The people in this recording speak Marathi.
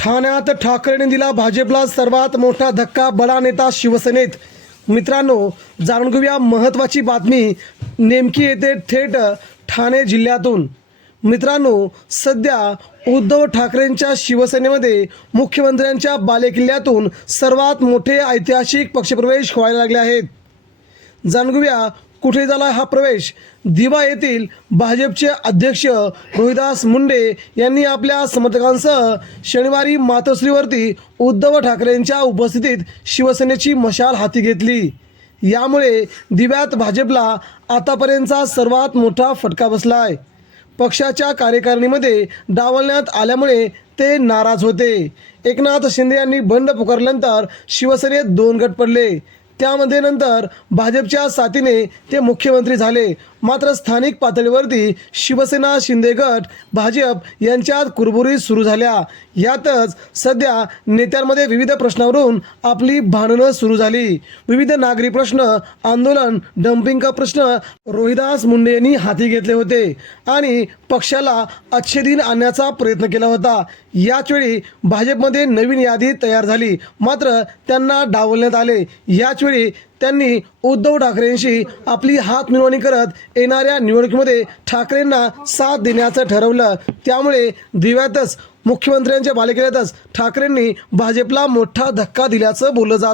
ठाण्यात ठाकरेंनी दिला भाजपला सर्वात मोठा धक्का बडा नेता शिवसेनेत. मित्रांनो जाणून घेऊया महत्त्वाची बातमी. नेमकी येते थेट ठाणे जिल्ह्यातून. मित्रांनो सध्या उद्धव ठाकरेंच्या शिवसेनेमध्ये मुख्यमंत्र्यांच्या बालेकिल्ल्यातून सर्वात मोठे ऐतिहासिक पक्षप्रवेश व्हायला लागले आहेत. जाणूया कुठे झाला हा प्रवेश. दिवा येथील भाजपचे अध्यक्ष रोहिदास मुंडे यांनी आपल्या समर्थकांसह शनिवारी मातोश्रीवरती उद्धव ठाकरेंच्या उपस्थितीत शिवसेनेची मशाल हाती घेतली. यामुळे दिव्यात भाजपला आतापर्यंतचा सर्वात मोठा फटका बसलाय. पक्षाच्या कार्यकारिणीमध्ये डावलण्यात आल्यामुळे ते नाराज होते. एकनाथ शिंदे यांनी बंड पुकारल्यानंतर शिवसेनेत दोन गट पडले. त्यामध्ये नंतर भाजपच्या साथीने ते मुख्यमंत्री झाले. मात्र स्थानिक पातळीवरती शिवसेना शिंदे गट भाजप यांच्यात कुरबुरी सुरू झाल्या. यातच सध्या नेत्यांमध्ये विविध प्रश्नावरून आपली भांडणं सुरू झाली. विविध नागरी प्रश्न आंदोलन डम्पिंग का प्रश्न रोहिदास मुंडे यांनी हाती घेतले होते आणि पक्षाला अच्छे दिन आणण्याचा प्रयत्न केला होता. याचवेळी भाजपमध्ये नवीन यादी तयार झाली. मात्र त्यांना डावलण्यात आले. याचवेळी त्यांनी उद्धव ठाकरेंशी आपली हात मिळवणी करत येणाऱ्या निवडणुकीमध्ये ठाकरेंना साथ देण्याचं ठरवलं. त्यामुळे दिव्यातच मुख्यमंत्र्यांच्या बालेकिल्ल्यातच ठाकरेंनी भाजपला मोठा धक्का दिल्याचं बोललं जात